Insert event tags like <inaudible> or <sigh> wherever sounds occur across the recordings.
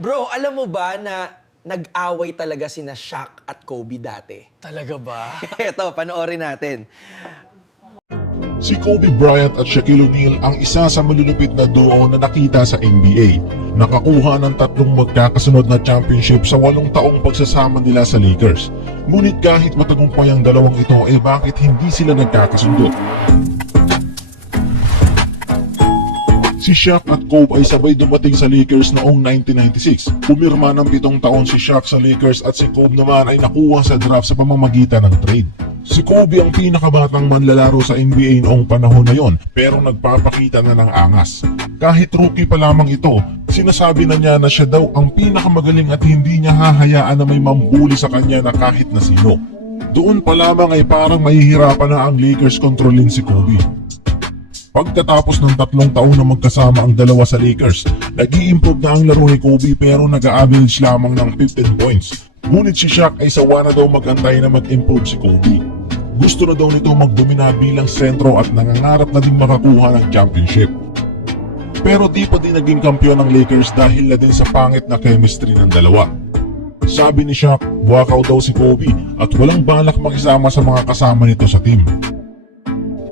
Bro, alam mo ba na nag-away talaga sina Shaq at Kobe dati? Talaga ba? <laughs> Ito, panoorin natin. Si Kobe Bryant at Shaquille O'Neal ang isa sa malulupit na duo na nakita sa NBA. Nakakuha ng tatlong magkakasunod na championship sa walong taong pagsasama nila sa Lakers. Ngunit kahit matagumpay ang dalawang ito, eh bakit hindi sila nagkakasundo? Si Shaq at Kobe ay sabay dumating sa Lakers noong 1996. Pumirma ng pitong taon si Shaq sa Lakers at si Kobe naman ay nakuha sa draft sa pamamagitan ng trade. Si Kobe ang pinakabatang manlalaro sa NBA noong panahon na yon pero nagpapakita na ng angas. Kahit rookie pa lamang ito, sinasabi na niya na siya daw ang pinakamagaling at hindi niya hahayaan na may mambuli sa kanya na kahit na sino. Doon pa lamang ay parang mahihirapan na ang Lakers kontrolin si Kobe. Pagkatapos ng tatlong taon na magkasama ang dalawa sa Lakers, nag improve na ang laro ni Kobe pero nag-average lamang ng 15 points. Ngunit si Shaq ay sawa na daw magantay na mag-improve si Kobe. Gusto na daw nito magdomina bilang sentro at nangangarap na din makakuha ng championship. Pero di pa din naging kampiyon ng Lakers dahil na din sa pangit na chemistry ng dalawa. Sabi ni Shaq, buwakaw daw si Kobe at walang balak makisama sa mga kasama nito sa team.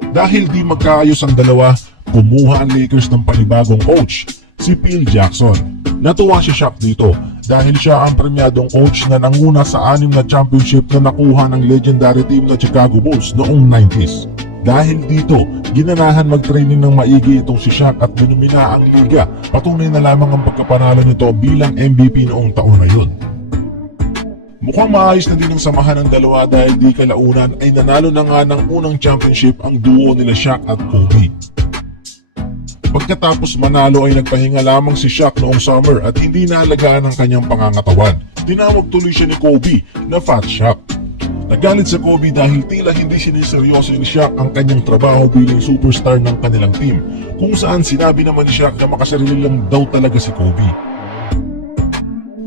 Dahil di magkaayos ang dalawa, kumuha ang Lakers ng panibagong coach, si Phil Jackson. Natuwa si Shaq dito dahil siya ang premyadong coach na nanguna sa anim na championship na nakuha ng legendary team na Chicago Bulls noong 90s. Dahil dito, ginanahan mag-training ng maigi itong si Shaq at binumina ang liga. Patunay na lamang ang pagkapanalo nito bilang MVP noong taon na yun. Mukhang maayos na din ang samahan ng dalawa dahil di kalaunan ay nanalo na nga ng unang championship ang duo nila Shaq at Kobe. Pagkatapos manalo ay nagpahinga lamang si Shaq noong summer at hindi naalagaan ang kanyang pangangatawan. Tinawag tuloy siya ni Kobe na Fat Shaq. Nagalit sa Kobe dahil tila hindi siniseryoso ni Shaq ang kanyang trabaho bilang superstar ng kanilang team kung saan sinabi naman ni Shaq na makasarili lang daw talaga si Kobe.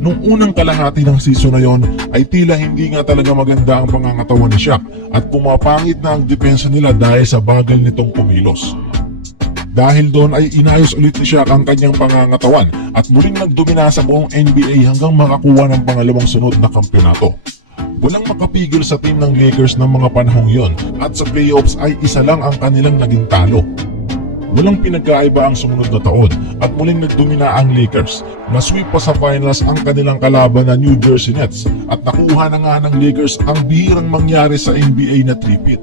Nung unang kalahati ng season na yon ay tila hindi nga talaga maganda ang pangangatawan ni Shaq at pumapangit na ang depensa nila dahil sa bagal nitong kumilos. Dahil doon ay inayos ulit ni Shaq ang kanyang pangangatawan at muling nagdomina sa buong NBA hanggang makakuha ng pangalawang sunod na kampyonato. Walang makapigil sa team ng Lakers ng mga panahong yon at sa playoffs ay isa lang ang kanilang naging talo. Walang pinagkaiba ang sumunod na taon at muling nagdomina ang Lakers. Nasweep pa sa finals ang kanilang kalaban na New Jersey Nets at nakuha na nga ng Lakers ang bihirang mangyari sa NBA na tripit.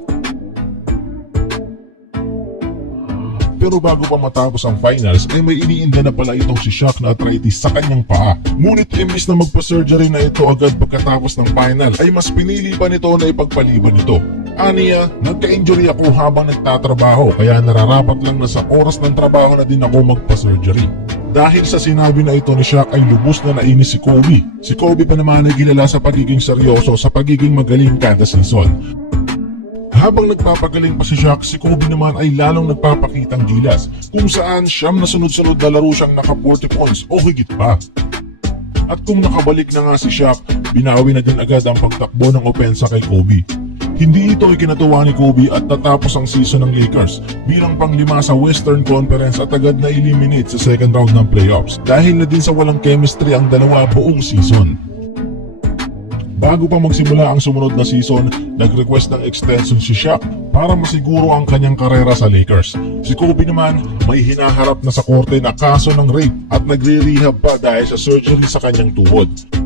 Pero bago pa matapos ang finals ay may iniinda na pala itong si Shaq na arthritis sa kanyang paa. Ngunit imbis na magpa-surgery na ito agad pagkatapos ng final ay mas pinili pa nito na ipagpaliban ito. Aniya, nagka-injury ako habang nagtatrabaho kaya nararapat lang na sa oras ng trabaho na din ako magpa-surgery. Dahil sa sinabi na ito ni Shaq ay lubos na nainis si Kobe. Si Kobe pa naman ay kilala sa pagiging seryoso sa pagiging magaling kada season. Habang nagpapagaling pa si Shaq, si Kobe naman ay lalong nagpapakitang gilas kung saan siyam na sunod-sunod na laro siyang naka 40 points o higit pa. At kung nakabalik na nga si Shaq, binawi na din agad ang pagtakbo ng opensa kay Kobe. Hindi ito ikinatuwa ni Kobe at natapos ang season ng Lakers bilang panglima sa Western Conference at agad na eliminate sa second round ng playoffs dahil na din sa walang chemistry ang dalawa buong season. Bago pa magsimula ang sumunod na season, nag-request ng extension si Shaq para masiguro ang kanyang karera sa Lakers. Si Kobe naman may hinaharap na sa korte na kaso ng rape at nagre-rehab pa dahil sa surgery sa kanyang tuhod.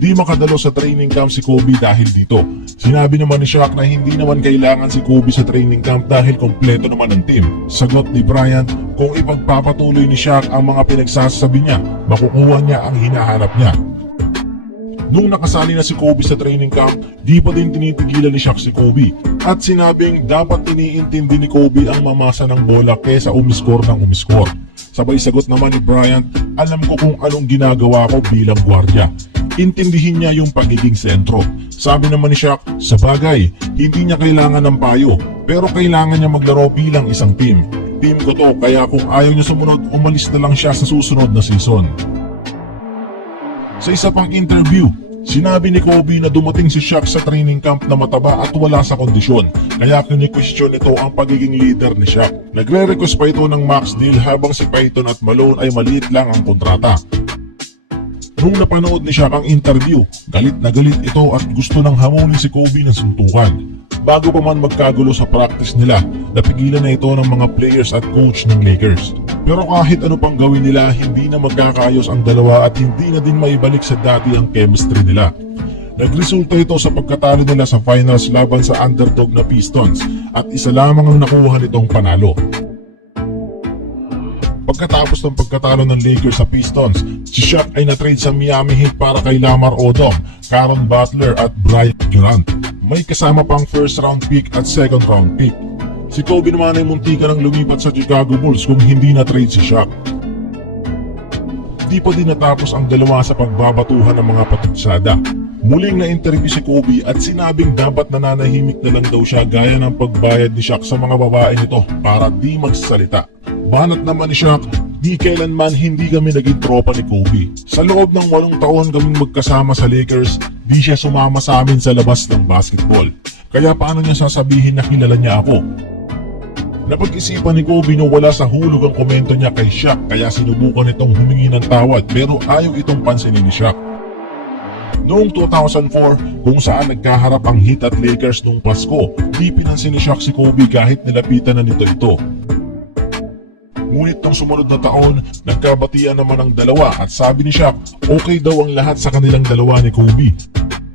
Di makadalo sa training camp si Kobe dahil dito. Sinabi naman ni Shaq na hindi naman kailangan si Kobe sa training camp dahil kompleto naman ang team. Sagot ni Bryant, kung ipagpapatuloy ni Shaq ang mga pinagsasabi niya, makukuha niya ang hinahanap niya. Nung nakasali na si Kobe sa training camp, di pa din tinitigilan ni Shaq si Kobe. At sinabing dapat iniintindi ni Kobe ang mamasa ng bola kesa umiskor ng umiskor. Sabay sagot naman ni Bryant, alam ko kung anong ginagawa ko bilang gwardya. Intindihin niya yung pagiging sentro. Sabi naman ni Shaq, sa bagay, hindi niya kailangan ng payo, pero kailangan niya maglaro bilang isang team. Team ko to, kaya kung ayaw niya sumunod, umalis na lang siya sa susunod na season. Sa isa pang interview, sinabi ni Kobe na dumating si Shaq sa training camp na mataba at wala sa kondisyon, kaya kini-question ito ang pagiging leader ni Shaq. Nagre-request pa ito ng max deal habang si Payton at Malone ay maliit lang ang kontrata. Nung napanood ni Shaq ang interview, galit na galit ito at gusto nang hamunin si Kobe ng suntukan. Bago pa man magkagulo sa practice nila, napigilan na ito ng mga players at coach ng Lakers. Pero kahit ano pang gawin nila, hindi na magkakaayos ang dalawa at hindi na din maibalik sa dati ang chemistry nila. Nagresulta ito sa pagkatalo nila sa finals laban sa underdog na Pistons at isa lamang ang nakuha nitong panalo. Pagkatapos ng pagkatalo ng Lakers sa Pistons, si Shaq ay na-trade sa Miami Heat para kay Lamar Odom, Caron Butler at Bryant Durant. May kasama pang first round pick at second round pick. Si Kobe naman ay muntika ng lumipat sa Chicago Bulls kung hindi na-trade si Shaq. Di pa din natapos ang dalawa sa pagbabatuhan ng mga patutsada. Muling na-interview si Kobe at sinabing dapat nananahimik na lang daw siya gaya ng pagbayad ni Shaq sa mga babae nito para di magsalita. Banat naman ni Shaq, di kailanman hindi kami naging tropa ni Kobe. Sa loob ng walong taon kaming magkasama sa Lakers, di siya sumama sa amin sa labas ng basketball. Kaya paano niya sasabihin na kilala niya ako? Napag-isipan ni Kobe na wala sa hulog ang komento niya kay Shaq kaya sinubukan itong humingi ng tawad pero ayaw itong pansinin ni Shaq. Noong 2004, kung saan nagkaharap ang Heat at Lakers noong Pasko, di pinansin ni Shaq si Kobe kahit nilapitan na nito ito. Ngunit nung sumunod na taon, nagkabatian naman ang dalawa at sabi ni Shaq, okay daw ang lahat sa kanilang dalawa ni Kobe.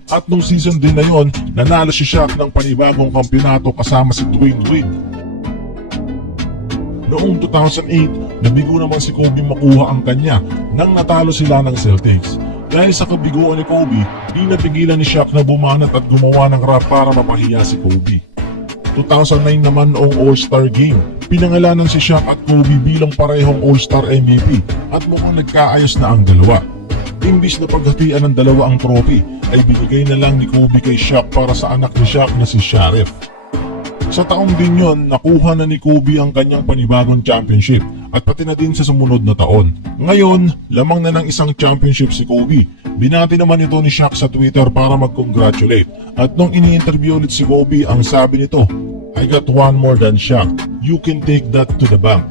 At nung season din na yon, nanalo si Shaq ng panibagong kampyonato kasama si Dwayne Wade. Noong 2008, nabigo naman si Kobe makuha ang kanya nang natalo sila ng Celtics. Dahil sa kabiguan ni Kobe, di napigilan ni Shaq na bumanat at gumawa ng rap para mapahiya si Kobe. 2009 naman noong All-Star Game, pinangalanan si Shaq at Kobe bilang parehong All-Star MVP at mukhang nagkaayos na ang dalawa. Imbis na paghatian ng dalawa ang trophy, ay binigay na lang ni Kobe kay Shaq para sa anak ni Shaq na si Sharif. Sa taong din yon, nakuha na ni Kobe ang kanyang panibagong championship at pati na din sa sumunod na taon. Ngayon, lamang na ng isang championship si Kobe. Binati naman ito ni Shaq sa Twitter para mag-congratulate. At nung ini-interview ulit si Kobe, ang sabi nito, I got one more than Shaq. You can take that to the bank.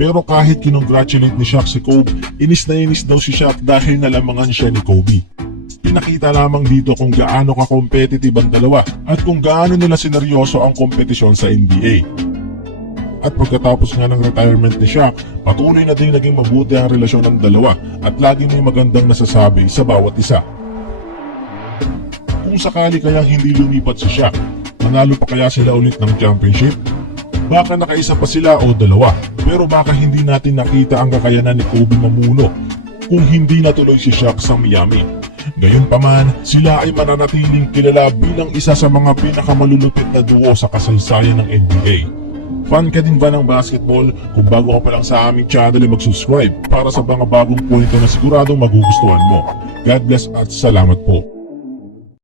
Pero kahit kinongratulate ni Shaq si Kobe, inis na inis daw si Shaq dahil nalamangan siya ni Kobe. Pinakita lamang dito kung gaano ka-competitive ang dalawa at kung gaano nila sineryoso ang kompetisyon sa NBA. At pagkatapos nga ng retirement ni Shaq, patuloy na din naging mabuti ang relasyon ng dalawa at lagi may magandang nasasabi sa bawat isa. Kung sakali kayang hindi lumipat si Shaq, manalo pa kaya sila ulit ng championship? Baka nakaisa pa sila o dalawa, pero baka hindi natin nakita ang kakayanan ni Kobe mamuno kung hindi natuloy si Shaq sa Miami. Gayunpaman, sila ay mananatiling kilala bilang isa sa mga pinakamalulupit na duo sa kasaysayan ng NBA. Fan ka din ba ng basketball? Kung bago ka pa lang sa aming channel ay mag-subscribe para sa mga bagong kwento na siguradong magugustuhan mo. God bless at salamat po.